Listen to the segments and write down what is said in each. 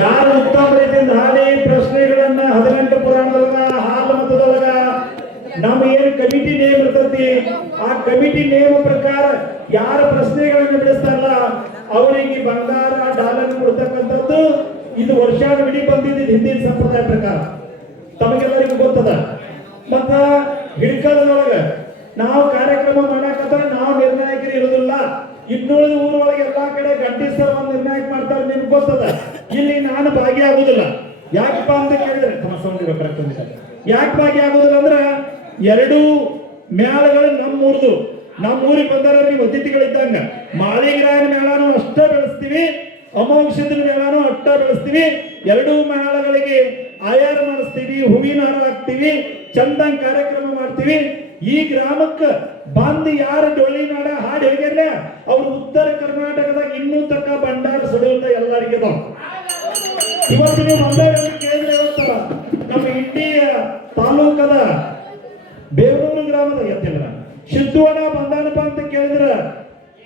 ಯಾರು ಉತ್ತಮ ರೀತಿಯಿಂದ ಹಾಡಿ ಪ್ರಶ್ನೆಗಳನ್ನ 18 ಪುರಾಣದೊಳಗ ಹಾಲು ಮತದೊಳಗ ನಮ್ಮ ಏನು ಕಮಿಟಿ ನೇಮ್ ಇರ್ತೈತಿ ಆ ಕಮಿಟಿ ನೇಮ್ ಪ್ರಕಾರ ಯಾರ ಪ್ರಶ್ನೆಗಳನ್ನ ಬಿಡಿಸ್ತಾರಲ್ಲ ಅವರಿಗೆ ಬಂಗಾರ ಡಾಲರ್ ಕೊಡ್ತಕ್ಕಂಥದ್ದು ಇದು ವರ್ಷಾನುಗಡಿ ಬಂದಿದ್ದು ಹಿಂದಿನ ಸಂಪ್ರದಾಯ ಪ್ರಕಾರ ತಮಗೆಲ್ಲರಿಗೂ ಗೊತ್ತದ. ಮತ್ತ ಹಿಡ್ಕಲದೊಳಗ ನಾವು ಕಾರ್ಯಕ್ರಮ ಮಾಡಾಕಂದ್ರೆ ನಾವು ನಿರ್ಣಾಯಕರು ಇರುವುದಿಲ್ಲ. ಇನ್ನುಳಿದ ಊರೊಳಗೆ ಎಲ್ಲಾ ಕಡೆ ಗಂಟೀಶ್ವರ ಒಂದು ನಿರ್ಣಾಯಕ ಮಾಡ್ತಾರೆ, ನಿಮ್ಗೆ ಗೊತ್ತದ. ಇಲ್ಲಿ ನಾನು ಭಾಗಿಯಾಗುದಿಲ್ಲ. ಯಾಕಪ್ಪ ಅಂತ ಕೇಳಿದ್ರೆ ಯಾಕೆ ಭಾಗಿಯಾಗುದಿಲ್ಲ ಅಂದ್ರೆ ಎರಡು ಮೇಳಗಳು ನಮ್ಮೂರಿಗೆ ಬಂದಾರ ನೀವು ಅತಿಥಿಗಳಿದ್ದಂಗ. ಮಾಳಿಗ್ರಾಯನ ಮೇಳಾನು ಅಷ್ಟ ಬೆಳೆಸ್ತೀವಿ, ಅಮೋಘದ ಮೇಳಾನು ಅಷ್ಟ ಬೆಳೆಸ್ತೀವಿ. ಎರಡೂ ಮೇಳಗಳಿಗೆ ಆಯಾರ ಮಾಡಿಸ್ತೀವಿ, ಹೂವಿನ ಹಾರ ಹಾಕ್ತಿವಿ, ಚಂದಂಗ್ ಕಾರ್ಯಕ್ರಮ ಮಾಡ್ತೀವಿ. ಈ ಗ್ರಾಮಕ್ಕೆ ಬಂದು ಯಾರು ಡೊಳ್ಳಿನಾಡ ಹಾಡು ಹೇಗಿರ್ಲ ಅವ್ರು ಉತ್ತರ ಕರ್ನಾಟಕದಾಗ ಇನ್ನೂ ತಕ್ಕ ಭಂಡಾರ ಸಡುವಂತ ಎಲ್ಲರಿಗೆ ಇವತ್ತು ನೀವು ಬಂದಾಗ ಕೇಳಿದ್ರೆ ಹೇಳ್ತಾರ ನಮ್ಮ ಇಂಡಿಯ ತಾಲೂಕದ ಬೇವೂರು ಗ್ರಾಮದ ಎತ್ತಿಲ್ಲ ಸಿದ್ದುವಣ ಬಂದಾನಪ್ಪ ಅಂತ ಕೇಳಿದ್ರ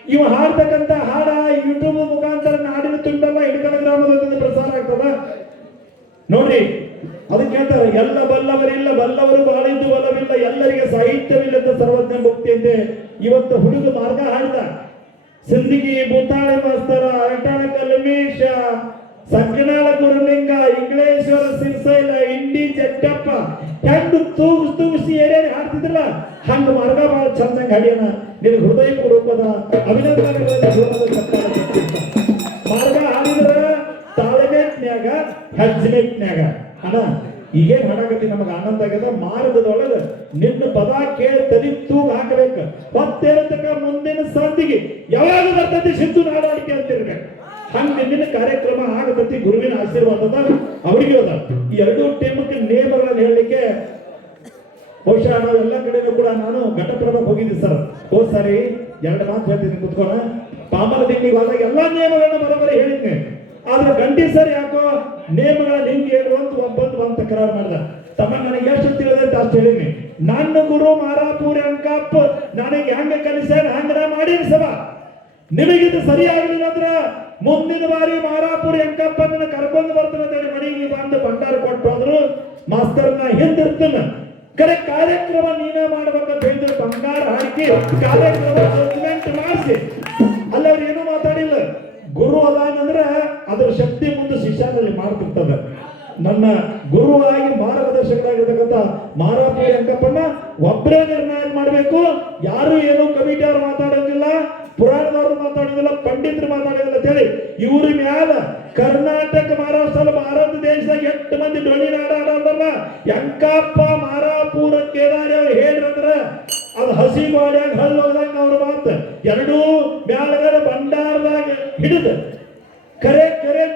ಇವ್ ಹಾಡ್ತಕ್ಕಂತ ಹಾಡ ಯೂಟ್ಯೂಬ್ ಮುಖಾಂತರ ನಾಡಿನ ತುಂಬೆಲ್ಲ ಹಿಡ್ಕಲ ಗ್ರಾಮದಲ್ಲಿ ಪ್ರಸಾರ ಆಗ್ತದ ನೋಡ್ರಿ. ಅದಕ್ಕೆ ಹೇಳ್ತಾರೆ ಎಲ್ಲ ಬಲ್ಲವರಿಲ್ಲ, ಬಲ್ಲವರು ಬಾಳಿದ್ದು ಬಲವಿಲ್ಲ, ಎಲ್ಲರಿಗೆ ಸಾಹಿತ್ಯವಿಲ್ಲದ ಸರ್ವಜ್ಞ ಮುಕ್ತಿ ಅಂತೆ. ಇವತ್ತು ಹುಡುಗ ಮಾರ್ಗ ಹಾಡಿದ ಸಿಂದಗಿ ಬೂತಾಳೆ ಮಾಸ್ತರ, ಅರಟಾಳ ಲಮೇಶ, ಸಂಕನಾಳ ಗುರುಲಿಂಗ, ಇಂಗ್ಲೇಶ್ವರ ಸಿರ್ಸೈಲ, ಇಂಡಿ ಜಟ್ಟಪ್ಪ ಹೆಂಗ್ ತೂಗಿಸಿ ಏನೇನು ಹಾಡ್ತಿದ್ರಲ್ಲ ಹಂಗ ಮಾರ್ಗ ಬಹಳ ಚಂದಂಗ ಹಾಡ್ಯಾನ. ನಿನ್ ಹೃದಯ ಪೂರ್ವಕದ ಅಭಿನಂದನೆಗಳನ್ನು ಮಾರ್ಗ ಹಾಡಿದ್ರ ತಾಳ್ಮೆಟ್ನ್ಯಾಗ ಹೆಜ್ಮೆಟ್ನ್ಯಾಗ ಅಣ್ಣ ಈಗೇನ್ ಹಾಡಾಕತಿ ನಮಗ ಆನಂದ ಆಗ್ಯದ. ಮಾರ್ಗದೊಳಗ ನಿನ್ನ ಪದ ಕೇಳಿ ತಲೆ ತೂಗ ಹಾಕಬೇಕು. ಮತ್ತೇನಂತಕ್ಕ ಮುಂದಿನ ಸಂಧಿಗೆ ಯಾವಾಗ ಬರ್ತೈತಿ ಸಿದ್ದು ನಾಡಾಡಿಕೆ ಅಂತಿರ್ಬೇಕು. ಹಂಗ ನಿನ್ನ ಕಾರ್ಯಕ್ರಮ ಆಗತೈತಿ. ಗುರುವಿನ ಆಶೀರ್ವಾದದ ಅವರಿಗೆ ಅದ. ಈ ಎರಡೂ ಟೀಮಕ್ಕೆ ನೇಮಗಳನ್ನು ಹೇಳಲಿಕ್ಕೆ ಬಹುಶಃ ನಾವು ಎಲ್ಲ ಕಡೆನೂ ಕೂಡ ನಾನು ಘಟಪ್ರಭಕ್ಕೆ ಹೋಗಿದ್ದೆ ಸರ್. ಹೋದ್ ಸಾರಿ 2 ಮಾತು ಹೇಳ್ತೀನಿ ಕುತ್ಕೋಣ. ಪಾಮರ ದಿಲ್ಲಿಗೆ ಹೋದಾಗ ಎಲ್ಲಾ ನೇಮಗಳನ್ನ ಬರೋಬರಿ ಹೇಳಿದ್ನಿ. ಆದ್ರೆ ಗಂಟಿ ಸರ್ ಯಾಕೋ ನೇಮಗಳ ಹಿಂಗೆ ಹೇಳುವಂತ ಒಂದ್ ತಕರಾರು ಮಾಡ್ದ. ತಮ್ಮ ನನಗೆ ಎಷ್ಟು ತಿಳಿದೈತೆ ಅಷ್ಟು ಹೇಳಿನಿ. ನನ್ನ ಗುರು ಮಾರಾಪುರ ಅಂಕಪ್ಪ ನನಗೆ ಹೆಂಗ ಕಲಿಸ್ಯಾನ ಹಂಗ ನಾ ಮಾಡೀನಿ ಸಭಾ. ನಿಮಗಿದು ಸರಿಯಾಗಲಿಲ್ಲ ಅಂದ್ರ ಮುಂದಿನ ಬಾರಿ ಮಾರಾಪುರ ಅಂಕಪ್ಪ ನನ್ನ ಕರ್ಕೊಂಡು ಬರ್ತದೆ ಮನೆಗೆ ಬಂದು ಭಂಡಾರ ಕೊಟ್ಟು ಹೋದ್ರು ಮಾಸ್ತರ್ನ ಹಿಂದಿರ್ತನ ಕರೆ ಕಾರ್ಯಕ್ರಮ ನೀನ ಮಾಡ್ಬೇಕಂತ ಹೇಳಿದ್ರು. ಬಂಗಾರ ಹಾಕಿ ಕಾರ್ಯಕ್ರಮ ಅರೇಂಜ್ಮೆಂಟ್ ಮಾಡಿಸಿ ಅಲ್ಲಿ ಅವ್ರು ಏನೂ ಮಾತಾಡಿಲ್ಲ. ಗುರು ಅದಾನಂದ್ರೆ ಅದರ ಶಕ್ತಿ ಮುಂದೆ ಶಿಷ್ಯನಲ್ಲಿ ಮಾಡ್ತಿರ್ತದ. ನನ್ನ ಗುರುವಾಗಿ ಮಾರ್ಗದರ್ಶಕರಾಗಿರ್ತಕ್ಕಂಥ ಮಾರಾಪುರ ಅಂಕಪ್ಪಣ್ಣ ಒಬ್ಬರೇ ನಿರ್ಣಯ ಮಾಡಬೇಕು. ಯಾರು ಏನೋ ಕಮಿಟಿ ಅವ್ರು ಮಾತಾಡೋದಿಲ್ಲ, ಪುರಾಣದವ್ರು ಮಾತಾಡೋದಿಲ್ಲ, ಪಂಡಿತರು ಮಾತಾಡೋದಿಲ್ಲ ಅಂತ ಹೇಳಿ ಇವ್ರ ಮ್ಯಾಲ ಕರ್ನಾಟಕ ಮಹಾರಾಷ್ಟ್ರ ಭಾರತ ದೇಶದಾಗ 8 ಮಂದಿ ಡೊಳ್ಳಿನಾಡ ಆಡೋದಲ್ಲ ಅಂಕಪ್ಪ ಮಾರಾಪುರ ಕೇದಾರಿ ಅವ್ರು ಹೇಳ್ರಂದ್ರ ಅದು ಹಸಿ ಗೋಡ್ಯಾಗ ಹಲ್ಲೋದಂಗ ಅವ್ರ ಮಾತು ಎರಡೂ ಮ್ಯಾಲಗರ ಭಂಡಾರದಾಗ ಹಿಡಿದು ಕರೆ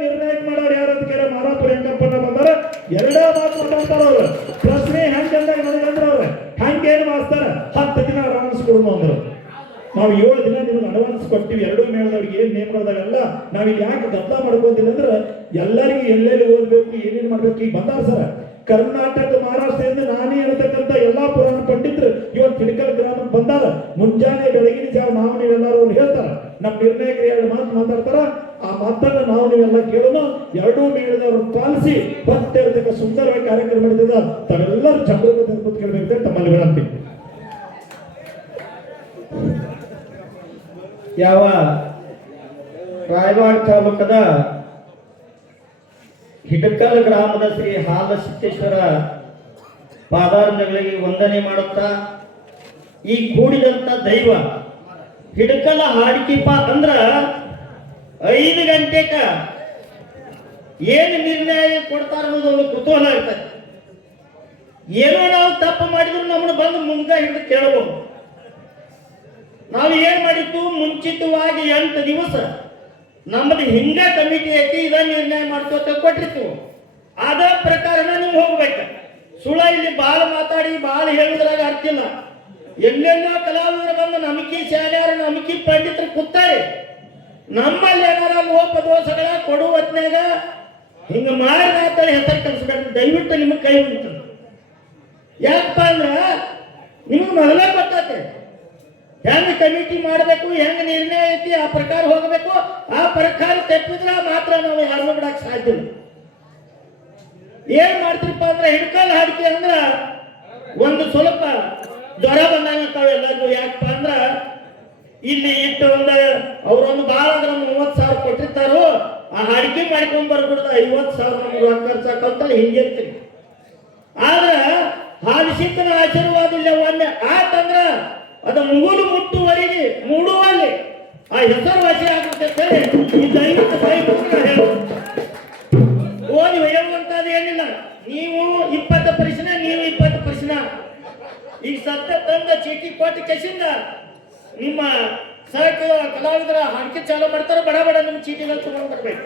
ನಿರ್ಣಯ ಮಾಡೋರು ಯಾರಂತ ಕೇಳ ಮಾರಾಪುರ ಅಂಕಪ್ಪನ ಬಂದಾರ. ಎರಡೇ ಮಾತು ಮಾತಾಡ್ತಾರ ಅವ್ರು. ಪ್ರಶ್ನೆ ಹೆಂಗಂದಾಗ ನನಗಂದ್ರ ಅವ್ರ ಹಂಗೇನು ಮಾಸ್ತಾರ 10 ದಿನ ಅಡ್ವಾನ್ಸ್ ಕೊಡುವ ಅಂದ್ರು. ನಾವು 7 ದಿನ ನಿಮ್ಗೆ ಅಡ್ವಾನ್ಸ್ ಕೊಟ್ಟಿವಿ. ಎರಡೂ ಮೇಳದವ್ರಿಗೆ ಏನ್ ನೇಮಗಳದಾಗೆಲ್ಲ ನಾವಿಲ್ಲಿ ಯಾಕೆ ಗದ್ದಲ ಮಾಡ್ಕೋದಿಲ್ಲ ಅಂದ್ರೆ ಎಲ್ಲರಿಗೂ ಎಲ್ಲೆಲ್ಲಿ ಓದ್ಬೇಕು ಏನೇನ್ ಮಾಡ್ಬೇಕು. ಈಗ ಬಂದಾರ ಸರ್ ಕರ್ನಾಟಕ ಮಹಾರಾಷ್ಟ್ರದಿಂದ ನಾನೇ ಹೇಳ್ತಕ್ಕಂಥ ಎಲ್ಲಾ ಪುರಾಣ ಪಂಡಿತರು ಇವತ್ತು ಹಿಡ್ಕಲ್ ಗ್ರಾಮಕ್ಕೆ ಬಂದಾರ. ಮುಂಜಾನೆ ಬೆಳಗಿನ ಜಾವ ನಾವು ನೀವೆಲ್ಲರೂ ಅವ್ರು ಹೇಳ್ತಾರ. ನಮ್ಮ ನಿರ್ಣಯಕರು 2 ಮಾತು ಮಾತಾಡ್ತಾರ. ಆ ಮಾತನ್ನ ನಾವು ನೀವೆಲ್ಲ ಕೇಳೋಣ. ಎರಡೂ ಮೇಳದವ್ರು ಪಾಲಿಸಿ ಮತ್ತೆ ಇರತಕ್ಕ ಸುಂದರವಾಗಿ ಕಾರ್ಯಕ್ರಮ ಮಾಡಿದ ತಾವೆಲ್ಲರೂ ಚಂದ್ರಗತ ಕೂತ್ಕೊಳ್ಬೇಕು ತಮ್ಮಲ್ಲಿ ವಿನಂತಿ. ಯಾವ ರಾಯವಾಡ ತಾಲೂಕದ ಹಿಡಕಲ್ ಗ್ರಾಮದ ಶ್ರೀ ಹಾಲಸಿದ್ದೇಶ್ವರ ಪಾದಾರಗಳಿಗೆ ವಂದನೆ ಮಾಡುತ್ತಾ ಈ ಕೂಡಿದಂತ ದೈವ ಹಿಡಕಲ ಹಾಡಿಕಿಪ್ಪ ಅಂದ್ರ 5 ಗಂಟೆಕ ಏನು ನಿರ್ಣಯ ಕೊಡ್ತಾರ ಅನ್ನೋದು ಒಂದು ಕುತೂಹಲ ಇರ್ತದೆ. ಏನೋ ನಾವು ತಪ್ಪು ಮಾಡಿದ್ರು ನಮ್ಮನ್ನು ಬಂದು ಮುಂದೆ ಹಿಡಿದು ಕೇಳಬಹುದು. ನಾವು ಏನ್ ಮಾಡಿತ್ತು ಮುಂಚಿತವಾಗಿ 8 ದಿವಸ ನಮ್ಮದು ಹಿಂಗ ಕಮಿಟಿ ಐತಿ ಇದ ನಿರ್ಣಯ ಮಾಡ್ಕೋತ ಕೊಟ್ಟಿತ್ತು. ಅದ ಪ್ರಕಾರನ ನೀವು ಹೋಗ್ಬೇಕು. ಸುಳ ಇಲ್ಲಿ ಬಾಳ ಮಾತಾಡಿ ಬಾಳ ಹೇಳುದ್ರಾಗ ಅರ್ತಿಲ್ಲ. ಎಲ್ಲೆಲ್ಲೋ ಕಲಾವಿದರು ಬಂದು ನಮಕಿ ಶಾಲ್ಯಾರ ನಮಕಿ ಪಂಡಿತರು ಕೂತಾರೆ. ನಮ್ಮಲ್ಲಿ ಏನಾರ ಲೋಪ ದೋಷಗಳ ಕೊಡುವ ಹೊತ್ನ್ಯಾಗ ಹಿಂಗ ಮಾಡಿದ ಹೆಸರು ಕಲಿಸ್ಬೇಕು. ದಯವಿಟ್ಟು ನಿಮಗೆ ಕೈ ಉಂಟು. ಯಾಕಪ್ಪ ಅಂದ್ರ ನಿಮಗೆ ಮೊದಲೇ ಗೊತ್ತಾತೆ ಹೆಂಗ ಕಮಿಟಿ ಮಾಡಬೇಕು, ಹೆಂಗ ನಿರ್ಣಯ ಐತಿ ಆ ಪ್ರಕಾರ ಹೋಗಬೇಕು. ಆ ಪ್ರಕಾರ ತಪ್ಪಿದ್ರ ಮಾತ್ರ ನಾವು ಯಾರು ಬಿಡಕ್ ಸಾಧ್ಯ ಸಾಧ್ಯ ಇಲ್ಲ. ಏನ್ ಮಾಡ್ತೀರಪ್ಪ ಅಂದ್ರೆ ಹಿಡ್ಕಲ್ ಹಾಡಿಕೆ ಅಂದ್ರ ಒಂದು ಸ್ವಲ್ಪ ಜ್ವರ ಬಂದಾಗ ಎಲ್ಲರಿಗೂ. ಯಾಕಪ್ಪ ಅಂದ್ರ ಇಲ್ಲಿ ಇಟ್ಟು ಅವ್ರೊಂದು ಬಾಳ ಅಂದ್ರೆ 30,000 ಕೊಟ್ಟಿರ್ತಾರೋ, ಆ ಹಾಡಿಕೆ ಮಾಡ್ಕೊಂಡ್ ಬರ್ಬಿಡ್ದ 50,000 ರೊಕ್ಕ ಖರ್ಚಾಕಂತ ಹಿಂಗಿರ್ತೀವಿ. ಆದ್ರ ಹಾಲಿಸಿದ್ದನ ಆಶೀರ್ವಾದ ಇಲ್ಲ ಒಮ್ಮೆ ಆತಂದ್ರ ಅದ ಮುಗುಲು ಮುಟ್ಟುವರೆಗೆ ಮೂಡುವಲ್ಲಿ ಆ ಹೆಸರುವಾಸಿ ಆಗುತ್ತೆ. ಈ ದೈವದ ಓದಿ ಹೇಳುವಂತದ್ದು ಏನಿಲ್ಲ. ನೀವು 20 ಪ್ರಶ್ನೆ, ನೀವು 20 ಪ್ರಶ್ನೆ. ಈಗ ಸತ್ತ ತಂದ ಚೀಟಿ ಕೊಟ್ಟು ಕೆಸಿಂದ ನಿಮ್ಮ ಕಲಾವಿದರ ಹಾಡಿಕೆ ಚಾಲು ಮಾಡ್ತಾರೆ. ಬಡ ಬಡ ನಿಮ್ಮ ಚೀಟಿಗಳು ತಗೊಂಡು ಬರ್ಬೇಕು.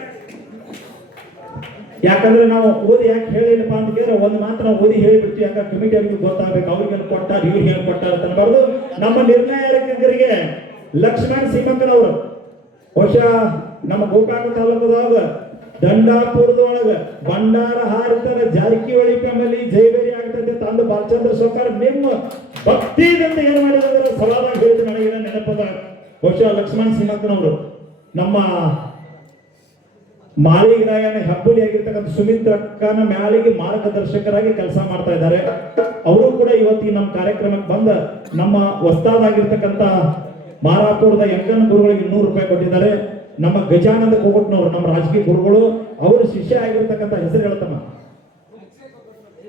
ಯಾಕಂದ್ರೆ ನಾವು ಓದಿ ಯಾಕೆ ಹೇಳಿಲ್ಲಪ್ಪ ಅಂತ ಕೇಳಿದ್ರೆ ಒಂದು ಮಾತ್ರ ನಾವು ಓದಿ ಹೇಳಿಬಿಡ್ತೀವಿ. ಯಾಕಂದ್ರೆ ಕಮಿಟಿ ಅವ್ರಿಗೆ ಗೊತ್ತಾಗಬೇಕು, ಅವ್ರಿಗೆ ಕೊಟ್ಟಾರ ಇವ್ರಿಗೆ ಹೇಳಿ ಕೊಟ್ಟಾರ ಅಂತ ಅನ್ಬಾರ್ದು. ನಮ್ಮ ನಿರ್ಣಾಯಕರಿಗೆ ಲಕ್ಷ್ಮಣ್ ಸೀಮಕ್ಕನವರು ಬಹುಶಃ ನಮ್ಮ ಗೋಕಾಕ ತಾಲೂಕದಾಗ ದಂಡಾಪುರದೊಳಗ ಬಂಡಾರ ಹಾರಿತರ ಜಾರಕಿಹೊಳಿ ಫ್ಯಾಮಿಲಿ ಜೈಬೇರಿ ಆಗ್ತದೆ ತಂದು ಬಾಲಚಂದ್ರ ಸೌಕರ್ ನಿಮ್ಮ ಭಕ್ತಿಯಿಂದ ಏನು ಮಾಡಿದ್ರೆ ಸವಾಲಾಗಿ ಹೇಳಿದ್ರು. ನನಗೆ ನೆನಪದ ಬಹುಶಃ ಲಕ್ಷ್ಮಣ್ ಸೀಮಕ್ಕನವರು ನಮ್ಮ ಮಾಳಿಗ್ರಾಯನ ಹಬ್ಬಲಿ ಆಗಿರ್ತಕ್ಕಂಥ ಸುಮಿತ್ರಕ್ಕನ ಮ್ಯಾಲಿಗೆ ಮಾರ್ಗದರ್ಶಕರಾಗಿ ಕೆಲಸ ಮಾಡ್ತಾ ಇದ್ದಾರೆ. ಅವರು ಕೂಡ ಇವತ್ತಿಗೆ ನಮ್ಮ ಕಾರ್ಯಕ್ರಮಕ್ಕೆ ಬಂದ ನಮ್ಮ ಹೊಸದಾಗಿರ್ತಕ್ಕಂಥ ಮಾರಾಪುರದ ಯಂಕನ ಗುರುಗಳಿಗೆ 100 ರೂಪಾಯಿ ಕೊಟ್ಟಿದ್ದಾರೆ. ನಮ್ಮ ಗಜಾನಂದ ಕೋಗಟ್ನವರು ನಮ್ಮ ರಾಜಕೀಯ ಗುರುಗಳು, ಅವರು ಶಿಷ್ಯ ಆಗಿರ್ತಕ್ಕಂಥ ಹೆಸರು ಹೇಳ್ತಮ್ಮ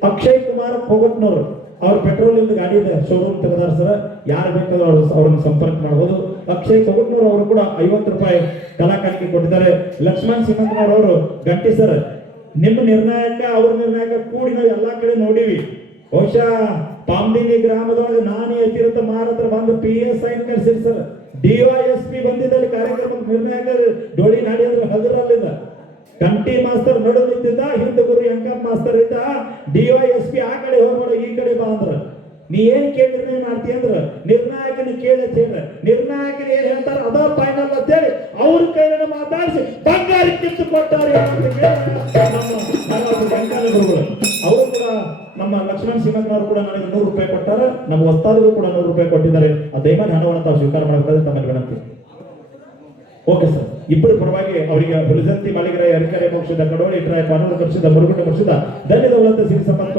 ಅಕ್ಷಯ್ ಕುಮಾರ್ ಕೋಗಟ್ನವರು. ಅವ್ರ ಪೆಟ್ರೋಲ್ ಇಂದ ಗಾಡಿ ಇದೆ, ಶೋರೂಮ್ ತೆಗೆದಾರ ಸರ್. ಯಾರು ಬೇಕಾದ್ರೂ ಅವ್ರನ್ನ ಸಂಪರ್ಕ ಮಾಡಬಹುದು. ಅಕ್ಷಯ್ ಕೋಗಟ್ನವರು ಅವರು ಕೂಡ 50 ರೂಪಾಯಿ ಕಲಾಕಾರಿಕೆ ಕೊಟ್ಟಿದ್ದಾರೆ. ಲಕ್ಷ್ಮಣ್ ಸಿಂಹನವರು ಗಂಟಿ ಸರ್, ನಿಮ್ಮ ನಿರ್ಣಾಯಕ ಅವ್ರ ನಿರ್ಣಾಯಕ ಕೂಡಿ ನಾವು ಎಲ್ಲಾ ಕಡೆ ನೋಡಿವಿ. ಬಹುಶಃ ಪಾಮ್ದಿನಿ ಗ್ರಾಮದೊಳಗೆ ನಾನೇ ಅತಿರಥ ಮಾರತ್ರ ಬಂದು PSI ಕರ್ಸಿರಿ ಸರ್. DYSP ಬಂದಿದ್ದಲ್ಲಿ ಕಾರ್ಯಕ್ರಮಕ್ಕೆ ನಿರ್ಣಾಯಕ ಡೋಳಿ ನಾಡಿ ಅಂದ್ರೆ ಹಗರಲ್ಲಿದ್ದ ಗಂಟಿ ಮಾಸ್ತರ್ ನಡು ನಿಂತಿದ್ದ, ಹಿಂದೆ ಗುರು ಯಂಕಪ್ಪ ಮಾಸ್ತರ್ ಇದ್ದ. DYSP ಆ ಕಡೆ ಹೋಗ್ಬೇಡ ಈ ಕಡೆ ಬಾ ಅಂದ್ರ. ನೀ ಏನ್ ಕೇಳಿ ನಿರ್ಣಯ ಮಾಡ್ತೀಯ ಅಂದ್ರ ನಿರ್ಣಾಯಕನ ಕೇಳಿ ನಿರ್ಣಾಯಕನ ಏನ್ ಹೇಳ್ತಾರ ಅದ ಫೈನಲ್ ಅಂತ ಹೇಳಿ ಅವ್ರ ಕೈನ ಮಾತಾಡಿಸಿ ಬಂಗಾರ ಕಿತ್ತು ಕೊಟ್ಟಾರೆ ಅಂತ ಗುರುಗಳು. ಅವರು ಕೂಡ ನಮ್ಮ ಲಕ್ಷ್ಮಣ್ ಸಿಂಹನವರು ಕೂಡ ನನಗೆ 100 ರೂಪಾಯಿ ಕೊಟ್ಟಾರ. ನಮ್ಮ ಹೊಸ್ತಾದ್ರು ಕೂಡ 100 ರೂಪಾಯಿ ಕೊಟ್ಟಿದ್ದಾರೆ. ಆ ದಯಮಾಡಿ ಹಣವನ್ನು ತಾವು ಸ್ವೀಕಾರ ಮಾಡಬೇಕಾದ್ರೆ ತಮ್ಮಲ್ಲಿ ವಿನಂತಿ. ಓಕೆ ಸರ್, ಇಬ್ಬರು ಪರವಾಗಿ ಅವರಿಗೆ ಹುಲಜಂತಿ ಮಾಲಿಗರ ಅರಿಕರೆ ಮೋಕ್ಷದ ಕಡೋಳಿ ಇಟ್ಟರಾಯ ಕಾನೂನು ಕರ್ಷಿದ ಮುರುಗುಂಡ ಕರ್ಷಿದ ಧನ್ಯದೌಲತ ಸಿರಿ ಸಂಪರ್ಕ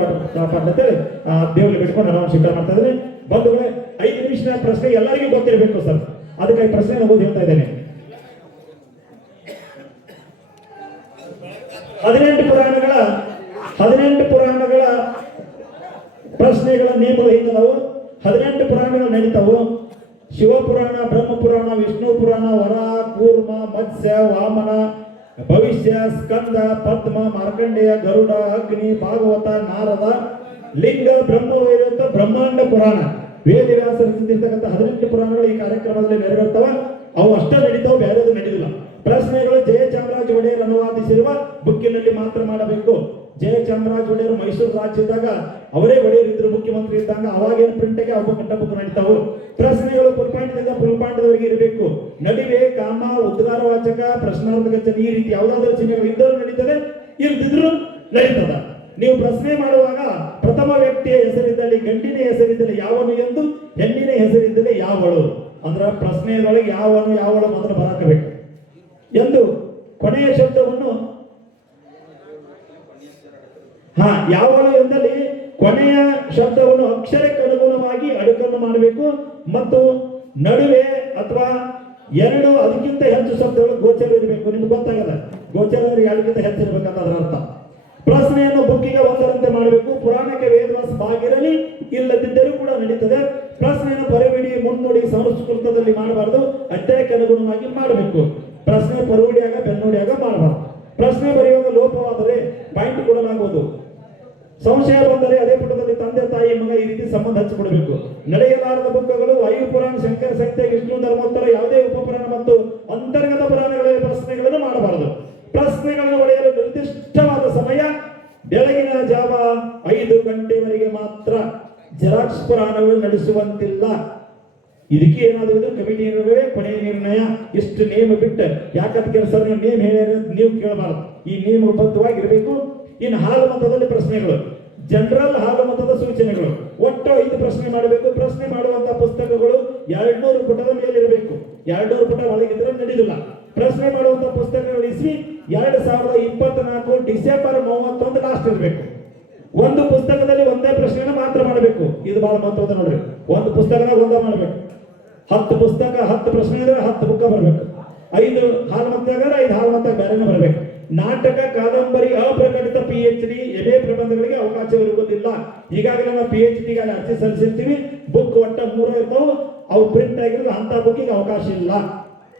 ಅಂತೇಳಿ ದೇವರಿಗೆ ಬಿಟ್ಕೊಂಡು ಹಣವನ್ನು ಸ್ವೀಕಾರ ಮಾಡ್ತಾ ಇದ್ದೀನಿ. ಬಂಧುಗಳೇ, 5 ನಿಮಿಷದ ಪ್ರಶ್ನೆ ಎಲ್ಲರಿಗೂ ಗೊತ್ತಿರಬೇಕು ಸರ್. ಅದಕ್ಕೆ ಪ್ರಶ್ನೆ ನಾವು ಹೇಳ್ತಾ ಇದ್ದೇನೆ. 18 ಪುರಾಣಗಳ ಪ್ರಶ್ನೆಗಳ ನೇಮಗಳು ಹಿಂಗದವು. 18 ಪುರಾಣಗಳು ನಡೀತಾವು. ಶಿವಪುರಾಣ, ಬ್ರಹ್ಮಪುರಾಣ, ವಿಷ್ಣು ಪುರಾಣ, ವರ, ಕೂರ್ಮ, ಮತ್ಸ್ಯ, ವಾಮನ, ಭವಿಷ್ಯ, ಸ್ಕಂದ, ಪದ್ಮ, ಮಾರ್ಕಂಡೇಯ, ಗರುಡ, ಅಗ್ನಿ, ಭಾಗವತ, ನಾರದ, ಲಿಂಗ, ಬ್ರಹ್ಮವೈರತ, ಬ್ರಹ್ಮಾಂಡ ಪುರಾಣ, ವೇದವ್ಯಾಸ ರಚಿಸಿರ್ತಕ್ಕಂಥ 18 ಪುರಾಣಗಳು ಈ ಕಾರ್ಯಕ್ರಮದಲ್ಲಿ ನೆರವೇರ್ತವ. ಅವು ಅಷ್ಟೇ ನಡೀತಾವೆ, ಬೇರೆದು ನಡೆದಿಲ್ಲ. ಪ್ರಶ್ನೆಗಳು ಜಯಚಾಮರಾಜ ಒಡೆಯರ್ ಅನುವಾದಿಸಿರುವ ಬುಕ್ಕಿನಲ್ಲಿ ಮಾತ್ರ ಮಾಡಬೇಕು. ಜಯಚಾಮರಾಜ ಒಡೆಯರು ಮೈಸೂರು ರಾಜ್ಯದಾಗ ಅವರೇ ಒಡೆಯರಿದ್ರು, ಮುಖ್ಯಮಂತ್ರಿ ಇದ್ದಾಗ. ಅವಾಗೇನು ಪ್ರಿಂಟಿಗೆ ಅವು ಗಂಟ ಬುಕ್ ನಡೀತಾವು. ಪ್ರಶ್ನೆಗಳು ಫುಲ್ ಪಾಯಿಂಟ್ವರೆಗೆ ಇರಬೇಕು. ನಡುವೆ ಕಾಮ, ಉದ್ಗಾರವಾಚಕ, ಪ್ರಶ್ನಾರ್ಥಕ ಈ ರೀತಿ ಯಾವುದಾದ್ರೂ ಚಿಹ್ನೆಗಳು ಇದ್ದರೂ ನಡೀತದೆ, ಇಲ್ದಿದ್ರು ನಡೀತದ. ನೀವು ಪ್ರಶ್ನೆ ಮಾಡುವಾಗ ಪ್ರಥಮ ವ್ಯಕ್ತಿಯ ಹೆಸರಿದ್ದಲ್ಲಿ, ಗಂಡಿನ ಹೆಸರಿದ್ದಲ್ಲಿ ಯಾವನು ಎಂದು, ಹೆಣ್ಣಿನ ಹೆಸರಿದ್ದಲ್ಲಿ ಯಾವಳು. ಅಂದ್ರ ಪ್ರಶ್ನೆಯೊಳಗೆ ಯಾವನು ಯಾವಳು ಮಾತ್ರ ಬರಕಬೇಕು ಎಂದು ಕೊನೆಯ ಶಬ್ದವನ್ನು ಯಾವಳು ಎಂದಲ್ಲಿ ಕೊನೆಯ ಶಬ್ದವನ್ನು ಅಕ್ಷರಕ್ಕೆ ಅನುಗುಣವಾಗಿ ಅಡುಕನ್ನು ಮಾಡಬೇಕು. ಮತ್ತು ನಡುವೆ ಅಥವಾ 2 ಅದಕ್ಕಿಂತ ಹೆಚ್ಚು ಶಬ್ದಗಳು ಗೋಚರ ಇರಬೇಕು. ನಿಮ್ಗೆ ಗೊತ್ತಾಗಲ್ಲ, ಗೋಚರ 2ಕ್ಕಿಂತ ಹೆಚ್ಚು ಇರಬೇಕಂತ ಅದರ ಅರ್ಥ. ಪ್ರಶ್ನೆಯನ್ನು ಬುಕ್ಕಿಗೆ ಒಂದರಂತೆ ಮಾಡಬೇಕು. ಪುರಾಣಕ್ಕೆ ವೇದವಾಸ ಭಾಗಿರಲಿ, ಇಲ್ಲದಿದ್ದರೂ ಕೂಡ ನಡೀತದೆ. ಪ್ರಶ್ನೆಯನ್ನು ಪರವಿಡಿ, ಮುನ್ನುಡಿ, ಸಂಸ್ಕೃತದಲ್ಲಿ ಮಾಡಬಾರದು, ಅಧ್ಯಾಯಕ್ಕೆ ಅನುಗುಣವಾಗಿ ಮಾಡಬೇಕು. ಪ್ರಶ್ನೆ ಪರವಡಿಯಾಗ ಬೆನ್ನುಡಿಯಾಗ ಮಾಡಬಾರದು. ಪ್ರಶ್ನೆ ಬರೆಯುವಾಗ ಲೋಪವಾದರೆ ಪಾಯಿಂಟ್ ಕೊಡಲಾಗುವುದು. ಸಂಶಯ ಬಂದರೆ ಅದೇ ಪುಟದಲ್ಲಿ ತಂದೆ ತಾಯಿ ಮಗ ಈ ರೀತಿ ಸಂಬಂಧ ಹಚ್ಚಿಕೊಡಬೇಕು. ನಡೆಯಲಾರದ ಬುಕ್ಕಗಳು ವಾಯು ಪುರಾಣ, ಶಂಕರ ಸಂಹಿತೆ, ವಿಷ್ಣು ಧರ್ಮೋತ್ತರ, ಯಾವುದೇ ಉಪಪುರಾಣ ಮತ್ತು ಅಂತರ್ಗತ ಪುರಾಣಗಳ ಪ್ರಶ್ನೆಗಳನ್ನು ಮಾಡಬಾರದು. ಪ್ರಶ್ನೆಗಳನ್ನು ಒಡೆಯಲು ನಿರ್ದಿಷ್ಟವಾದ ಸಮಯ ಬೆಳಗಿನ ಜಾವ 5 ಗಂಟೆವರೆಗೆ ಮಾತ್ರ. ಜೆರಾಕ್ಸ್ ಪುರಾಣಗಳು ನಡೆಸುವಂತಿಲ್ಲ. ಇದಕ್ಕೆ ಏನಾದರೂ ಇದು ಕಮಿಟಿ ಇರುವೇ ಕೊನೆಯ ನಿರ್ಣಯ. ಇಷ್ಟು ನೇಮ ಬಿಟ್ಟು ಯಾಕಂತ ಕೆಲಸ ನೇಮ್ ಹೇಳಿದ್ರೆ ನೀವು ಕೇಳಬಾರದು. ಈ ನಿಯಮಬದ್ಧವಾಗಿರಬೇಕು. ಇನ್ನು ಹಾಲು ಮತದಲ್ಲಿ ಪ್ರಶ್ನೆಗಳು, ಜನರಲ್ ಹಾಲು ಮತದ ಸೂಚನೆಗಳು, ಒಟ್ಟು 5 ಪ್ರಶ್ನೆ ಮಾಡಬೇಕು. ಪ್ರಶ್ನೆ ಮಾಡುವಂತಹ ಪುಸ್ತಕಗಳು 200 ಪುಟದ ಮೇಲಿರಬೇಕು. 200 ಪುಟ ಒಳಗಿದ್ರೆ ನಡೆದಿಲ್ಲ. ಪ್ರಶ್ನೆ ಮಾಡುವಂತಹ ಪುಸ್ತಕಗಳು ಇಸ್ವಿ 2024 ಡಿಸೆಂಬರ್ 31 ಲಾಸ್ಟ್ ಇರಬೇಕು. ಒಂದು ಪುಸ್ತಕದಲ್ಲಿ ಒಂದೇ ಪ್ರಶ್ನೆಯನ್ನು ಮಾತ್ರ ಮಾಡಬೇಕು. ಇದು ಬಹಳ ಮಹತ್ವದ ನೋಡ್ರಿ. ಒಂದು ಪುಸ್ತಕದಾಗ ಒಂದೇ ಮಾಡಬೇಕು. 10 ಪುಸ್ತಕ 10 ಪ್ರಶ್ನೆ ಇದ್ರೆ 10 ಬುಕ್ಕ ಬರಬೇಕು. 5 ಹಾಲ್ಮತ್ತಾಗ 5 ಹಾಲ್ಮತ್ತಾಗ ಬೇರೆನೇ ಬರಬೇಕು. ನಾಟಕ, ಕಾದಂಬರಿ, ಅಪ್ರಕಟಿತ PhD, MA ಪ್ರಬಂಧಗಳಿಗೆ ಅವಕಾಶವಿರುವುದಿಲ್ಲ. ಈಗಾಗಲೇ ನಾವು PhD ಗೆ ಅರ್ಜಿ ಸಲ್ಲಿಸಿರ್ತೀವಿ. ಬುಕ್ ಒಟ್ಟ 3 ಇರ್ತಾವೆ. ಅವು ಪ್ರಿಂಟ್ ಆಗಿರೋದು ಅಂತ ಬುಕ್ಕಿಗೆ ಅವಕಾಶ ಇಲ್ಲ.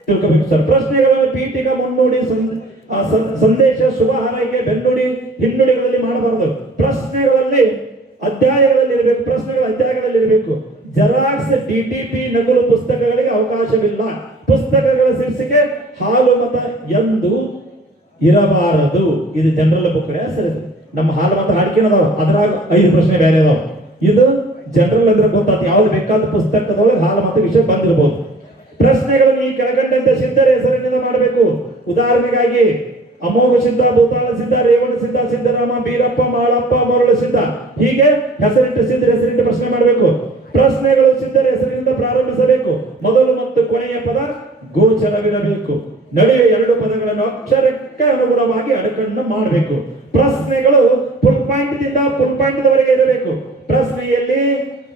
ತಿಳ್ಕೋಬೇಕು ಸರ್. ಪ್ರಶ್ನೆಗಳನ್ನು ಪೀಠಿಗೆ ಮುನ್ನುಡಿ, ಸಂದೇಶ, ಶುಭ ಹಾರೈಕೆ, ಬೆನ್ನುಡಿ, ಹಿನ್ನುಡಿಗಳಲ್ಲಿ ಮಾಡಬಾರದು. ಪ್ರಶ್ನೆಗಳಲ್ಲಿ ಅಧ್ಯಾಯಗಳಲ್ಲಿ ಇರಬೇಕು. ಪ್ರಶ್ನೆಗಳು ಅಧ್ಯಾಯಗಳಲ್ಲಿ ಇರಬೇಕು. ಜೆರಾಕ್ಸ್, DTP ನಕಲು ಪುಸ್ತಕಗಳಿಗೆ ಅವಕಾಶವಿಲ್ಲ. ಪುಸ್ತಕಗಳ ಶೀರ್ಷಿಕೆ ಹಾಲು ಮತ ಎಂದು ಇರಬಾರದು. ಇದು ಜನರಲ್ ಬುಕ್ ಸರಿ. ನಮ್ಮ ಹಾಲು ಮತ ಹಾಡ್ಕಿನದಾವ, ಅದ್ರಾಗ 5 ಪ್ರಶ್ನೆ ಬೇರೆ ಅದಾವ. ಇದು ಜನರಲ್ ಅಂದ್ರೆ ಗೊತ್ತಾಗ್ತದೆ. ಯಾವ್ದು ಬೇಕಾದ ಪುಸ್ತಕದೊಳಗೆ ಹಾಲು ಮತ ವಿಷಯ ಬಂದಿರಬಹುದು. ಪ್ರಶ್ನೆಗಳನ್ನು ಈ ಕೆಳಗಂಡಂತೆ ಸಿದ್ಧರ ಹೆಸರಿನಿಂದ ಮಾಡಬೇಕು. ಉದಾಹರಣೆಗಾಗಿ ಅಮೋಘ ಸಿದ್ಧ, ಭೂತಾಳ ಸಿದ್ಧ, ರೇವಣ ಸಿದ್ಧ, ಸಿದ್ದರಾಮ, ಬೀರಪ್ಪ, ಮಾಳಪ್ಪ, ಮರಳು ಸಿದ್ಧ, ಹೀಗೆ ಹೆಸರಿಟ್ಟು ಸಿದ್ಧರ ಹೆಸರಿಟ್ಟು ಪ್ರಶ್ನೆ ಮಾಡಬೇಕು. ಪ್ರಶ್ನೆಗಳು ಸಿದ್ಧರ ಹೆಸರಿನಿಂದ ಪ್ರಾರಂಭಿಸಬೇಕು. ಮೊದಲು ಮತ್ತು ಕೊನೆಯ ಪದ ಗೋಚರವಿರಬೇಕು. ನಡುವೆ 2 ಪದಗಳನ್ನು ಅಕ್ಷರಕ್ಕೆ ಅನುಗುಣವಾಗಿ ಅಡಕನ್ನು ಮಾಡಬೇಕು. ಪ್ರಶ್ನೆಗಳು ಫುಲ್ ಪಾಯಿಂಟ್ ದಿಂದ ಫುಲ್ ಪಾಯಿಂಟ್ ವರೆಗೆ ಇರಬೇಕು. ಪ್ರಶ್ನೆಯಲ್ಲಿ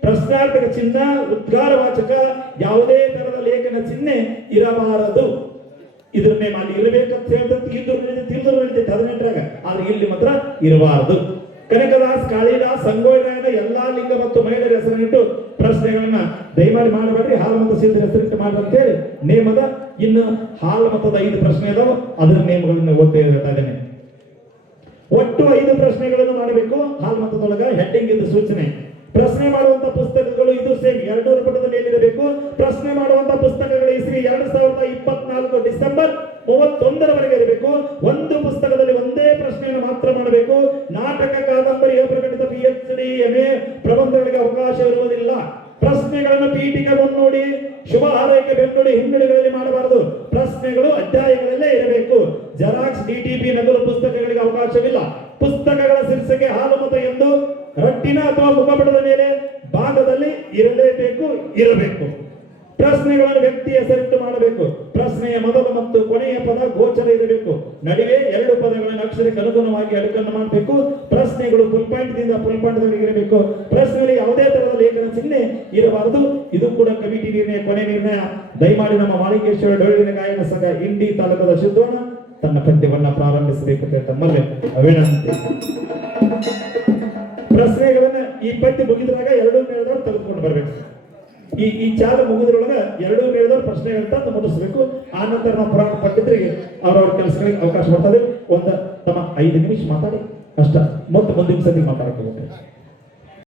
ಪ್ರಶ್ನಾರ್ಥಕ ಚಿಹ್ನ, ಉದ್ಗಾರವಾಚಕ, ಯಾವುದೇ ತರಹದ ಲೇಖನ ಚಿಹ್ನೆ ಇರಬಾರದು. ಇದ್ರ ಮೇಲೆ ಅಲ್ಲಿ ಇರಬೇಕಂತ ಹೇಳ್ತಂತ ತಿಳಿದು 18ರಾಗ, ಆದ್ರೆ ಇಲ್ಲಿ ಮಾತ್ರ ಇರಬಾರದು. ಕನಕದಾಸ್, ಕಾಳಿದಾಸ್, ಸಂಗೋಯರಾಯನ ಎಲ್ಲಾ ಲಿಂಗ ಮತ್ತು ಮಹಿಳೆಯರ ಹೆಸರಿಟ್ಟು ಪ್ರಶ್ನೆಗಳನ್ನ ದಯಮಾಡಿ ಮಾಡಬೇಡ್ರಿ. ಹಾಲು ಮತ ಸಿದ್ಧ ಹೆಸರಿಟ್ಟು ಮಾಡ್ರಿ ಅಂತ ಹೇಳಿ ನೇಮದ. ಇನ್ನು ಹಾಲು ಮತದ 5 ಪ್ರಶ್ನೆ ಇದಾವ, ಅದರ ನೇಮಗಳನ್ನು ಓದ್ತಾ ಇದ್ದೇನೆ. ಒಟ್ಟು 5 ಪ್ರಶ್ನೆಗಳನ್ನು ಮಾಡಬೇಕು. ಹಾಲು ಮತದೊಳಗ ಹೆಡ್ಡಿಂಗ್ ಇದು ಸೂಚನೆ. ಪ್ರಶ್ನೆ ಮಾಡುವಂತ ಪುಸ್ತಕಗಳು ಇದು ಸೇಮ್ 200 ಪುಟದ ಮೇಲಿರಬೇಕು. ಪ್ರಶ್ನೆ ಮಾಡುವಂತ ಪುಸ್ತಕಗಳ ಇಸ್ವಿ 2024 ಡಿಸೆಂಬರ್ 31ರವರೆಗೆ ಇರಬೇಕು. ಒಂದು ಪುಸ್ತಕದಲ್ಲಿ ಒಂದೇ ಪ್ರಶ್ನೆಯನ್ನು ಮಾತ್ರ ಮಾಡಬೇಕು. ನಾಟಕ, ಕಾದಂಬರಿ, ಅಪ್ರಕಟಿತ PhD, MA ಪ್ರಬಂಧಗಳಿಗೆ ಅವಕಾಶ ಇರುವುದಿಲ್ಲ. ಪ್ರಶ್ನೆಗಳನ್ನು ಪೀಠಿಗೆ ಮುನ್ನುಡಿ, ಶುಭ ಹಾರೈಕೆ, ಬೆನ್ನುಡಿ, ಹಿನ್ನುಡಿಗಳಲ್ಲಿ ಮಾಡಬಾರದು. ಪ್ರಶ್ನೆಗಳು ಅಧ್ಯಾಯಗಳಲ್ಲೇ ಇರಬೇಕು. ಜೆರಾಕ್ಸ್, DTP ನಕಲು ಪುಸ್ತಕಗಳಿಗೆ ಅವಕಾಶವಿಲ್ಲ. ಪುಸ್ತಕಗಳ ಶೀರ್ಷಿಕೆ ಹಾಲು ಮತ ಎಂದು ರಟ್ಟಿನ ಅಥವಾ ಮುಖಪಟದ ಮೇಲೆ ಭಾಗದಲ್ಲಿ ಇರಬೇಕು. ಪ್ರಶ್ನೆಗಳನ್ನು ವ್ಯಕ್ತಿ ಹೆಸರಿಟ್ಟು ಮಾಡಬೇಕು. ಪ್ರಶ್ನೆಯ ಮೊದಲು ಮತ್ತು ಕೊನೆಯ ಪದ ಗೋಚರ ಇರಬೇಕು. ನಡುವೆ 2 ಪದಗಳನ್ನು ಅಕ್ಷರಕ್ಕೆ ಅನುಗುಣವಾಗಿ ಅಡಕನ್ನು ಮಾಡಬೇಕು. ಪ್ರಶ್ನೆಗಳು ಫುಲ್ ಪಾಯಿಂಟ್ ದಿಂದ ಫುಲ್ ಪಾಯಿಂಟ್ ಇರಬೇಕು. ಪ್ರಶ್ನೆಯಲ್ಲಿ ಯಾವುದೇ ತರಹದ ಲೇಖನ ಚಿಹ್ನೆ ಇರಬಾರದು. ಇದು ಕೂಡ ಕಮಿಟಿ ನಿರ್ಣಯ, ಕೊನೆ ನಿರ್ಣಯ. ದಯಮಾಡಿ ನಮ್ಮ ಮಾಳಿಕೇಶ್ವರ ಡೊಳ್ಳಿನ ಗಾಯನ ಸಂಘ ಇಂಡಿ ತಾಲೂಕದ ಸಿದ್ದೋಣ ತನ್ನ ಪದ್ಯವನ್ನ ಪ್ರಾರಂಭಿಸಬೇಕು ಅಂತ ತಮ್ಮಲ್ಲಿ ವಿನಂತಿ. ಪ್ರಶ್ನೆಗಳನ್ನ ಈ ಪದ್ಯ ಮುಗಿದ್ರಾಗ 2 ಮೇಳದವ್ರು ತೆಗೆದುಕೊಂಡು ಬರ್ಬೇಕು. ಈ ಚಾಲ ಮುಗಿದ್ರೊಳಗ 2 ಮೇಳದವ್ರು ಪ್ರಶ್ನೆ ಹೇಳ್ತಾ ಮುಗಿಸ್ಬೇಕು. ಆ ನಂತರ ನಾವು ಪುರಾಣ ಪಂಡಿತರಿಗೆ ಅವ್ರವ್ರ ಕೆಲಸಗಳಿಗೆ ಅವಕಾಶ ಬರ್ತದೆ. ತಮ್ಮ 5 ನಿಮಿಷ ಮಾತಾಡಿ ಅಷ್ಟ. ಮುಂದಿನ ಸತಿ ಮಾತಾಡಕ್ಕೆ